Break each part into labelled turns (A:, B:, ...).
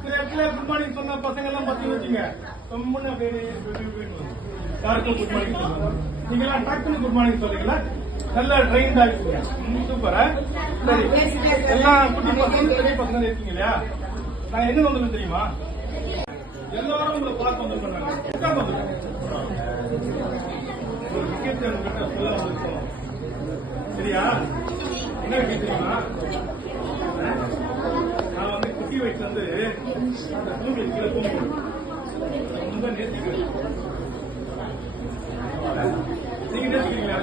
A: சில இடத்துல good morning சொன்ன பசங்க எல்லாம் பத்தி வச்சுங்க ரொம்ப பேரு யாருக்கும் குட் மார்னிங் சொல்லுவாங்க. நீங்க எல்லாம் டக்குன்னு குட் மார்னிங் சொல்றீங்களா? நல்லா ட்ரெயின் ஆகிருக்கீங்க சூப்பரா சரி. எல்லாம் குட்டி பசங்க பெரிய பசங்க இருக்கீங்க இல்லையா? நான் என்ன வந்திருக்கேன் தெரியுமா? எல்லாரும் உங்களை பார்த்து வந்திருக்காங்க உட்கார்ந்து வந்திருக்காங்க ஒரு விக்கெட் சொல்ல வந்திருக்கோம். சரியா? என்ன விக்கெட் தெரியுமா? வந்து அந்த பூமி கீழே பூமி ரொம்ப நேசிக்கிறேன் நீங்க நேர்த்திக்கிறீங்களா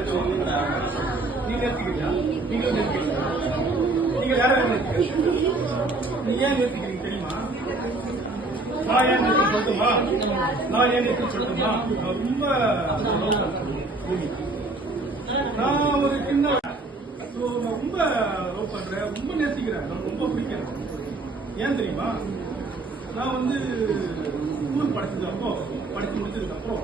A: நீங்க நேர்த்திக்கிறீங்களா? நீங்க நேர்த்திக்கிறீங்களா? நீங்க யார நேர்த்திக்கிறீங்க நீ ஏன் நேர்த்திக்கிறீங்க தெரியுமா? நான் ஏன் நேர்த்தி சொல்லட்டுமா? நான் ஏன் நேர்த்தி சொல்லட்டுமா? ரொம்ப நான் ஒரு சின்ன ரொம்ப லவ் பண்றேன். ரொம்ப நேசிக்கிறேன் ரொம்ப பிடிக்கிறேன். ஏன் தெரியுமா? நான் வந்து ஸ்கூல் படிச்சது அப்போ படிச்சு முடிச்சதுக்கு அப்புறம்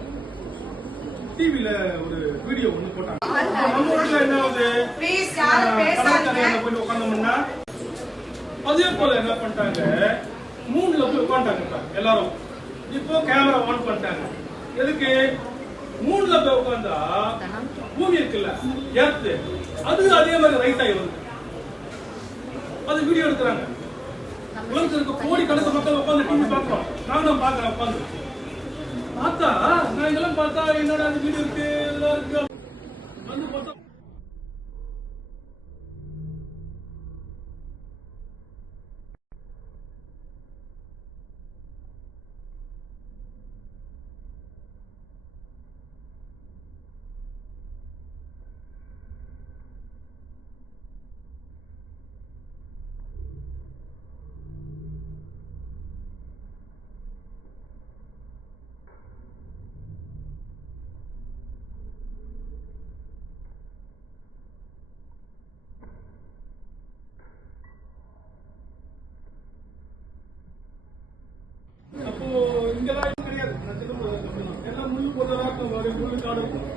A: டிவில ஒரு வீடியோ ஒண்ணு போட்டாங்க. நம்ம ஊர்ல என்ன ஆகுது? போய் உட்காந்தோம்னா அதே போல என்ன பண்ணிட்டாங்க? மூணுல போய் உட்காந்துட்டாங்க எல்லாரும். இப்போ கேமரா ஆன் பண்ணிட்டாங்க. எதுக்கு? மூணுல போய் உட்காந்தா பூமி இருக்குல்ல எர்த்து அது அதே மாதிரி ரைட் ஆகி வருது. அது வீடியோ எடுக்கிறாங்க. உலகத்தில் இருக்க கோடி கணக்கு மக்கள் உட்காந்து டிவி பார்க்கிறோம். நானும் பார்க்கிறேன் உட்காந்து பார்த்தா நான் இதெல்லாம் பார்த்தா என்னடா அந்த வீடு இருக்கு? எல்லாம் இருக்கு. வந்து பார்த்தா அப்போ இங்கெல்லாம் இது கிடையாது நான் சொல்லும்போது அப்படிதான். எல்லாம் முள்ளு போட்டதாக வரும் முள்ளு காடு இருக்கும்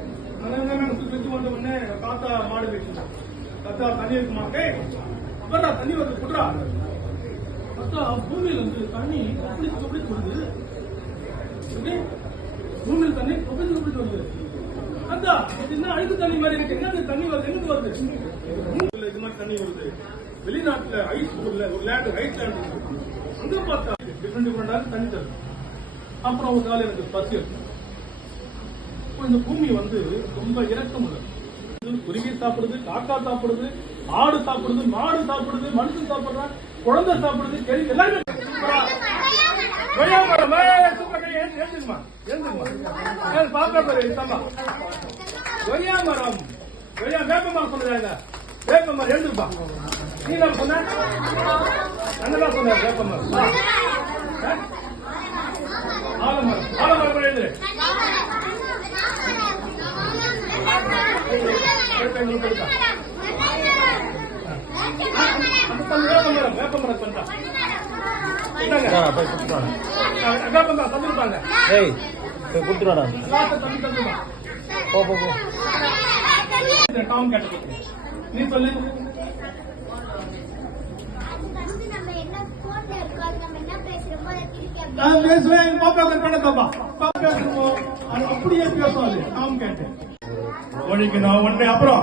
A: ஆனா என்ன நினைச்சு செஞ்சு வந்த உடனே தாத்தா மாடு தண்ணி இருக்குமா? அப்புறம் தண்ணி வருது குடுறா தாத்தா பூமியில இருந்து தண்ணி அப்படி அப்படி வருது பூமியில் பூமியில தண்ணி அப்படி அப்படி வருது அதா இது என்ன அழுக்கு தண்ணி மாதிரி இருக்கு? என்ன தண்ணி வருது? எங்க வருது? மூணுல இது மாதிரி தண்ணி வருது. வெளிநாட்டுல ஐஸ் ஊர்ல ஒரு லேண்டு ஐஸ் லேண்ட் அங்க பார்த்தா டிஃப்ரெண்ட் டிஃப்ரெண்டாக தண்ணி தருது. அப்புறம் ஒரு நாள் எனக்கு பசி இருக்கு இந்த பூமி வந்து ரொம்ப இறக்கம் உள்ளது. குருவி சாப்பிடுது காக்கா சாப்பிடுது ஆடு சாப்பிடுது மாடு சாப்பிடுது மனுஷன் சாப்பிடுறான் குழந்தை சாப்பிடுது கேள்வி எல்லாருமே கொய்யா மரம், கொய்யா மரம் வேப்ப மரம் சொல்லுறாங்க வேப்ப மரம் எழுந்துருப்பா நீ நம்ம சொன்ன? என்னதான் சொன்ன வேப்ப மரம். ஆலமரம் ஆலமரம் எழுந்துரு எழுது வேப்ப நீ கொடுத்தா. அந்த தம்பி வேப்ப மரம் வேப்ப மரம் பண்ணா இந்தாங்க.
B: போய் கொடுத்துருவாங்க
A: ஆ, வேப்ப மரம் தந்துருப்பாங்க
B: ஏய் கொடுத்துருவாடா போ போ போ
A: டாம் கேட்ட நீ சொல்லு
C: அப்படியே
A: நான் பேசுவேன் பாப்பா. பாப்பா பேசுவோம் அது அப்படியே டாம் ஒழிக்கணும் நான் ஒண்ணு அப்புறம்?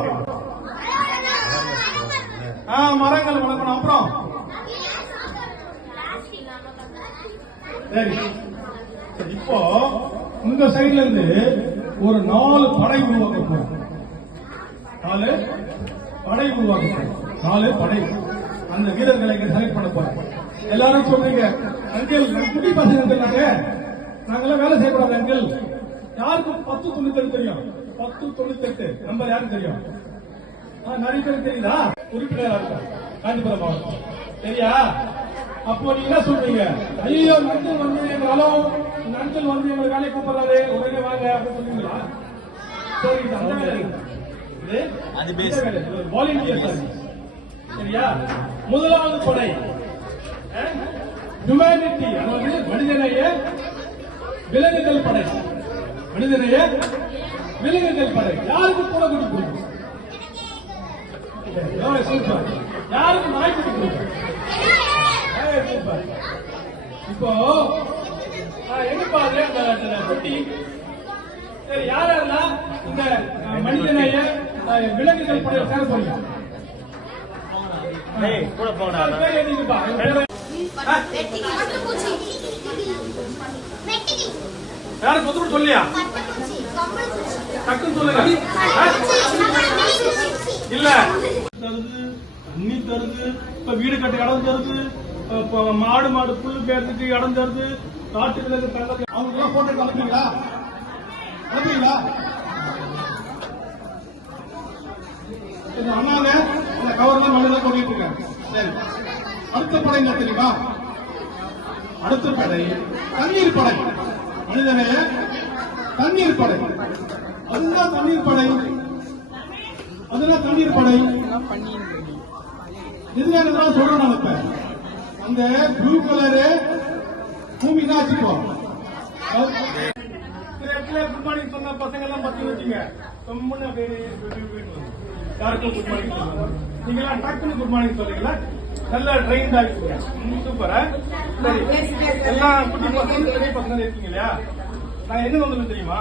A: ஆ மரங்கள் வளர்க்கணும் அப்புறம்? சரி. இப்போ உங்க சைட்ல இருந்து ஒரு நாலு படை உருவாக்க போறோம். நாலு படை உருவாக்க போறோம். நாலு படை. அந்த வீரர்களை செலக்ட் பண்ண போறோம். எல்லாரும் சொல்றீங்க அங்கிள் குட்டி பசங்க சொன்னாங்க நாங்கெல்லாம் வேலை செய்யக்கூடாது அங்கிள். யாருக்கும் பத்து தொண்ணூத்தி தெரியும். பத்து தொண்ணூத்தி எட்டு நம்பர் யாருக்கு தெரியும்? ஆ, நிறைய பேருக்கு தெரியுதா? உறுப்பினரா இருக்கும் காஞ்சிபுரம் மாவட்டம். சரியா அப்போ நீங்க என்ன சொல்றீங்க? ஐயோ நஞ்சல் வந்து எங்க ஹலோ நஞ்சல் வந்து எங்க வேலையை கூப்பிடுறாரு. உடனே வாங்க அப்படின்னு சொல்றீங்களா? சரி அந்த வேலை. வாலண்டியர் சர்வீஸ் சரியா? முதலாவது படை ஹியூமனிட்டி அதாவது மனிதனைய விலங்குகள் படை. மனிதனைய விலங்குகள் படை யாருக்கு கூட குடி பிடிக்கும் ஏய், சூப்பர் யாருக்கு நாய்க்குட்டி பிடிக்கும் ஏய், சூப்பர் இப்போ ஆ, எங்கப்பா அது? அந்த பெட்டி சரி யார் யாரெல்லாம் இந்த அஹ், விலங்குகள் படைய சேர போறீங்க?
B: கூட
A: பேர்
C: வெட்டிக்கி
A: யாரும் சொல்லியா? டக்குன்னு சொல்லுங்க. ஆ?
C: பட்டுப்பூச்சி
A: இல்ல. தருது தண்ணி தருது இப்ப வீடு கட்ட இடம் தருது மாடு மாடு புல்லு பேர்த்துக்கு இடம் தருது அவங்க எல்லாம் போட்டோ அனுப்புறீங்களா இந்த அண்ணாங்க இந்த கவர் தான் மனிதன் கொண்டுட்டு இருக்காங்க சரி. அடுத்த படை என்ன தெரியுமா? அடுத்த படை தண்ணீர் படை. மனிதனே தண்ணீர் படை. அதுதான் தண்ணீர் படை. அதெல்லாம் தண்ணீர் படை. இதுதான் என்ன சொல்றேன் நான் இப்ப. அந்த ப்ளூ கலரு பூமி தான் வச்சுக்கோ குட் மார்னிங் சொன்ன பசங்க எல்லாம் பத்தி வச்சுங்க. கம்முன்னு அப்படியே யாருக்கும் குட் மார்னிங் சொல்லுங்க நீங்க எல்லாம் டக்குன்னு குட் மார்னிங் சொல்றீங்களா? நல்லா ட்ரெயின் சூப்பரா சரி. எல்லாம் குட்டி பசங்க பெரிய பசங்க இருக்கீங்க இல்லையா? நான் என்ன வந்து தெரியுமா?